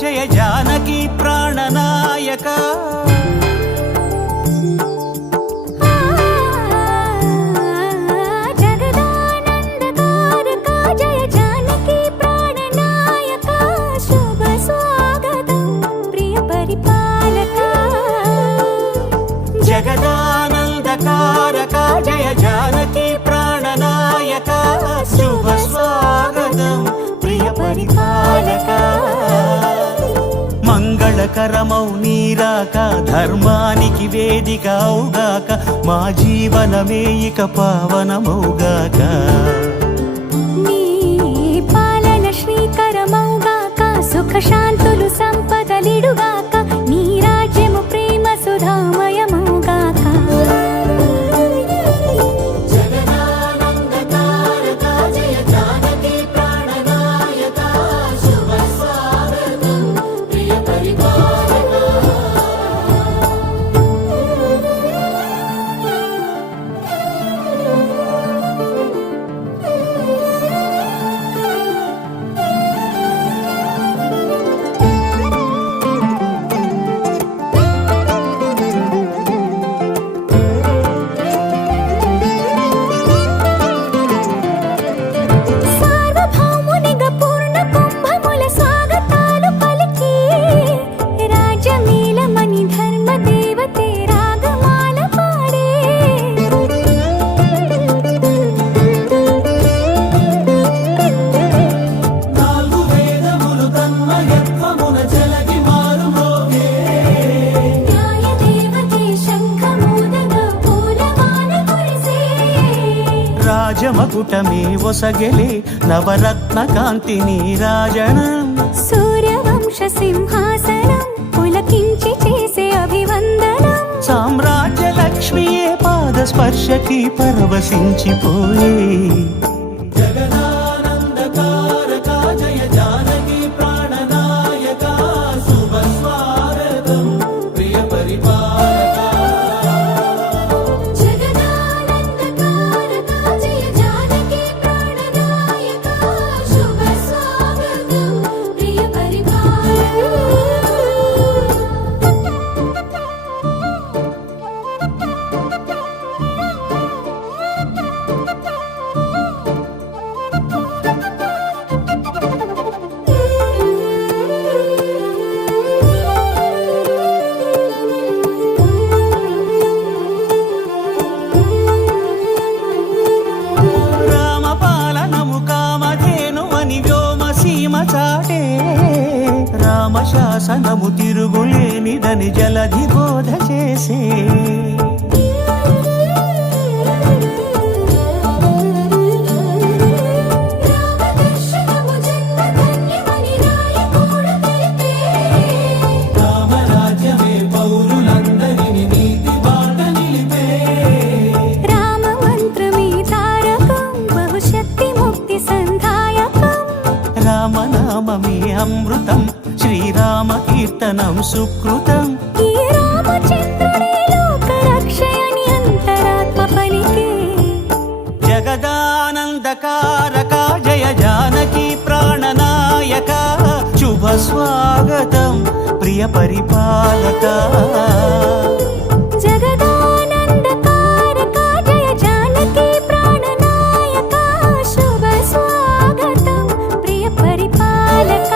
జయ జానకి ప్రాణనాయక జగదానందకారక జయ జానకి ప్రాణనాయక శుభ స్వాగతం ప్రియ పరిపాలక జగదానందకారక జయ జానకి ప్రాణనాయక శుభ స్వాగతం ప్రియ పరిపాలక మంగళకరమౌ నీరాక ధర్మానికి వేదిక అవుగాక మా జీవనమే ఇక పావనమౌగాక నీ పాలన శ్రీకరమౌగాక సుఖ శాంతులు సంపదలిడుగాక నీ రాజ్యము ప్రేమ సుధామయమౌగాక రాజమకుటమే ఒసగెలే నవరత్న కాంతి నీరాజనం సూర్యవంశ సింహాసనం పులకించి చేసే అభివందనం సామ్రాజ్య లక్ష్మియే పాద స్పర్శకి పరవశించిపోయే జగదానందకారక జయ జానకి ప్రాణనాయక శుభ స్వాగతం ప్రియ పరిపాలక చాటే రామశాసనము తిరుగులేనిదని జలధి బోధ చేసే రామరాజ్యమే పౌరులందరినీ నీతి బాట నిలిపే రామ మంత్రమే తారకం బహుశక్తి ముక్తి సంధాయకం రామనామమే అమృతం శ్రీరామ కీర్తనం సుకృతం ఈ రామచంద్రుడే లోక రక్షయని అంతరాత్మ పలికే జగదానందకారక జయ జానకి ప్రాణనాయక శుభ స్వాగతం ప్రియ పరిపాలక జగదానందకారక జయ జానకి ప్రాణనాయక శుభ స్వాగతం ప్రియ పరిపాలక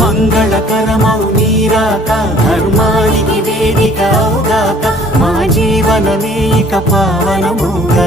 మంగళకరమౌ నీరాక ధర్మానికి వేదిక అవుగాక మా జీవనమే ఇక పావనమౌగాక